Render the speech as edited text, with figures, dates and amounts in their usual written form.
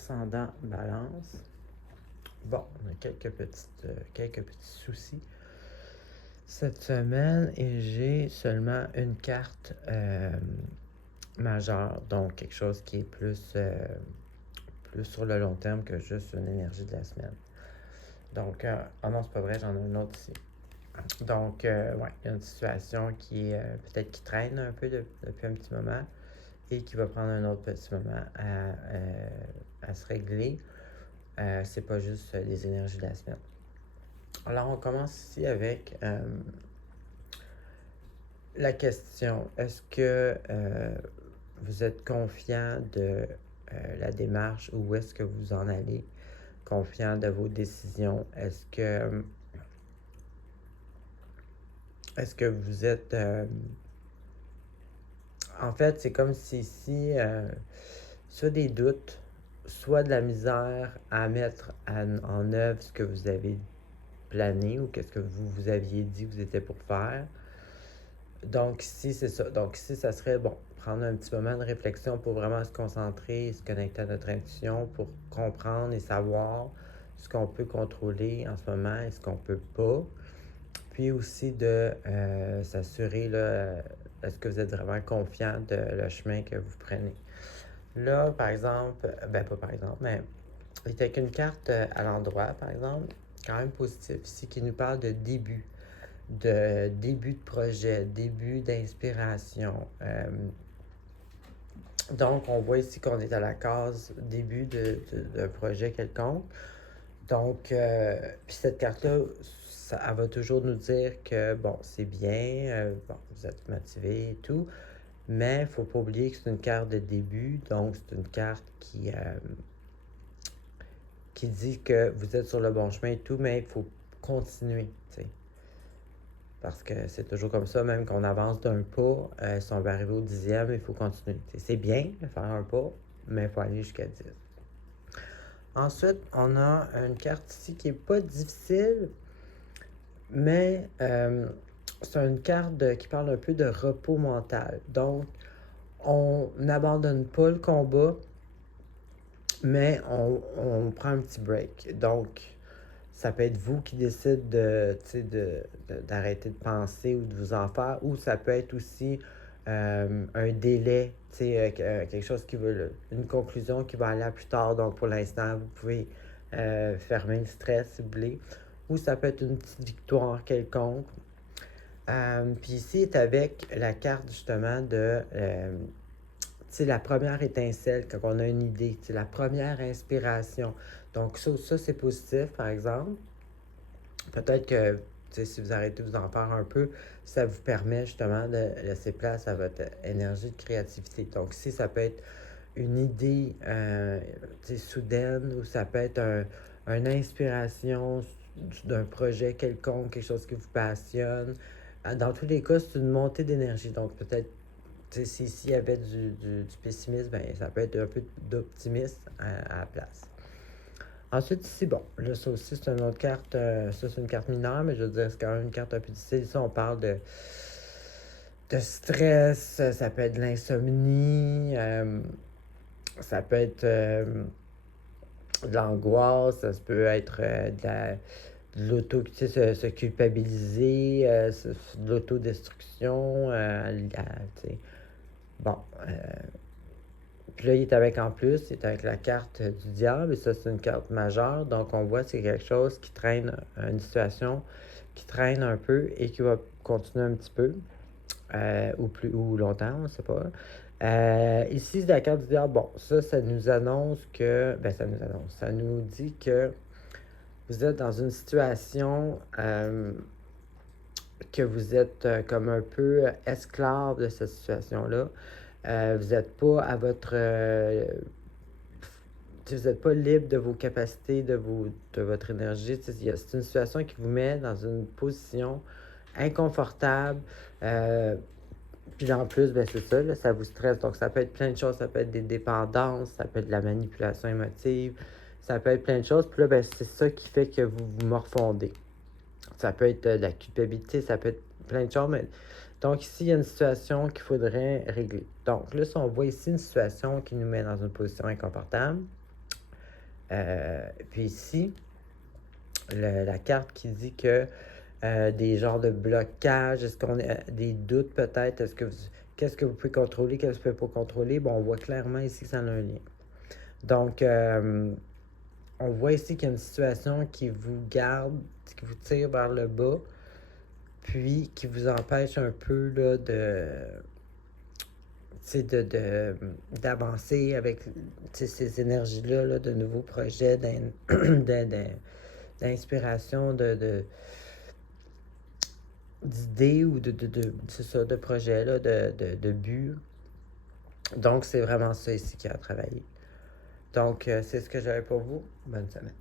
ascendant balance. Bon, on a quelques petits soucis cette semaine et j'ai seulement une carte majeure, donc quelque chose qui est plus sur le long terme que juste une énergie de la semaine. Donc, non, c'est pas vrai, j'en ai une autre ici. Donc, ouais, il y a une situation qui est peut-être qui traîne un peu depuis un petit moment et qui va prendre un autre petit moment à se régler. C'est pas juste les énergies de la semaine. Alors, on commence ici avec la question, est-ce que vous êtes confiant de la démarche ou est-ce que vous en allez? Confiant de vos décisions? Est-ce que vous êtes... en fait, c'est comme si ici, soit des doutes, soit de la misère à mettre en œuvre ce que vous avez plané ou qu'est-ce que vous aviez dit que vous étiez pour faire. Donc ici, c'est ça. Donc ici, ça serait, bon, prendre un petit moment de réflexion pour vraiment se concentrer et se connecter à notre intuition pour comprendre et savoir ce qu'on peut contrôler en ce moment et ce qu'on peut pas. Puis aussi de s'assurer, là, est-ce que vous êtes vraiment confiant de le chemin que vous prenez. Là, par exemple, ben pas par exemple, mais il est avec une carte à l'endroit, par exemple, quand même positif ici, qui nous parle de début de projet, début d'inspiration. Donc, on voit ici qu'on est à la case début d'un projet quelconque. Donc, puis cette carte-là, elle va toujours nous dire que, bon, c'est bien, bon, vous êtes motivé et tout, mais il ne faut pas oublier que c'est une carte de début, donc c'est une carte qui dit que vous êtes sur le bon chemin et tout, mais il faut continuer, tu sais. Parce que c'est toujours comme ça, même qu'on avance d'un pas, si on va arriver au 10e, il faut continuer. C'est bien de faire un pas, mais il faut aller jusqu'à 10. Ensuite, on a une carte ici qui n'est pas difficile, mais c'est une carte qui parle un peu de repos mental. Donc, on n'abandonne pas le combat, mais on prend un petit break. Donc, ça peut être vous qui décidez d'arrêter de penser ou de vous en faire, ou ça peut être aussi un délai, quelque chose qui veut, une conclusion qui va aller à plus tard. Donc, pour l'instant, vous pouvez fermer le stress si vous voulez, ou ça peut être une petite victoire quelconque. Puis ici, est avec la carte justement de la première étincelle, quand on a une idée, la première inspiration. Donc, ça c'est positif, par exemple. Peut-être que si vous arrêtez de vous en faire un peu, ça vous permet justement de laisser place à votre énergie de créativité. Donc, ici, ça peut être une idée soudaine ou ça peut être une inspiration d'un projet quelconque, quelque chose qui vous passionne. Dans tous les cas, c'est une montée d'énergie. Donc, peut-être s'il y avait du pessimisme, ben, ça peut être un peu d'optimisme à la place. Ensuite, ici, bon, là, ça aussi, c'est une autre carte. Ça, c'est une carte mineure, mais je veux dire, c'est quand même une carte un peu difficile. Ici, on parle de stress, ça peut être de l'insomnie, ça peut être de l'angoisse, ça peut être de l'auto, se culpabiliser, de l'autodestruction, bon. Puis là, il est avec en plus, il est avec la carte du diable, et ça, c'est une carte majeure. Donc, on voit que c'est quelque chose qui traîne, une situation qui traîne un peu et qui va continuer un petit peu, ou longtemps, on ne sait pas. Ici, la carte du diable, bon, ça nous annonce que, ça nous dit que vous êtes dans une situation que vous êtes comme un peu esclave de cette situation-là. Vous n'êtes pas à votre... vous n'êtes pas libre de vos capacités, de votre énergie. C'est une situation qui vous met dans une position inconfortable. Puis en plus, ben c'est ça, là, ça vous stresse. Donc, ça peut être plein de choses. Ça peut être des dépendances, ça peut être de la manipulation émotive, ça peut être plein de choses. Puis là, ben, c'est ça qui fait que vous vous morfondez. Ça peut être de la culpabilité, ça peut être plein de choses. Mais... Donc, ici, il y a une situation qu'il faudrait régler. Donc, là, si on voit ici une situation qui nous met dans une position inconfortable, Puis ici, la carte qui dit que des genres de blocages, est-ce qu'on a des doutes peut-être, qu'est-ce que vous pouvez contrôler, qu'est-ce que vous ne pouvez pas contrôler? Bon, on voit clairement ici que ça a un lien. Donc, on voit ici qu'il y a une situation qui vous garde, qui vous tire vers le bas, puis qui vous empêche un peu là, d'avancer avec ces énergies-là, là, de nouveaux projets, d'inspiration, d'idées ou c'est ça, de projets, là, de buts. Donc, c'est vraiment ça ici qui a travaillé. Donc, c'est ce que j'avais pour vous. Bonne semaine.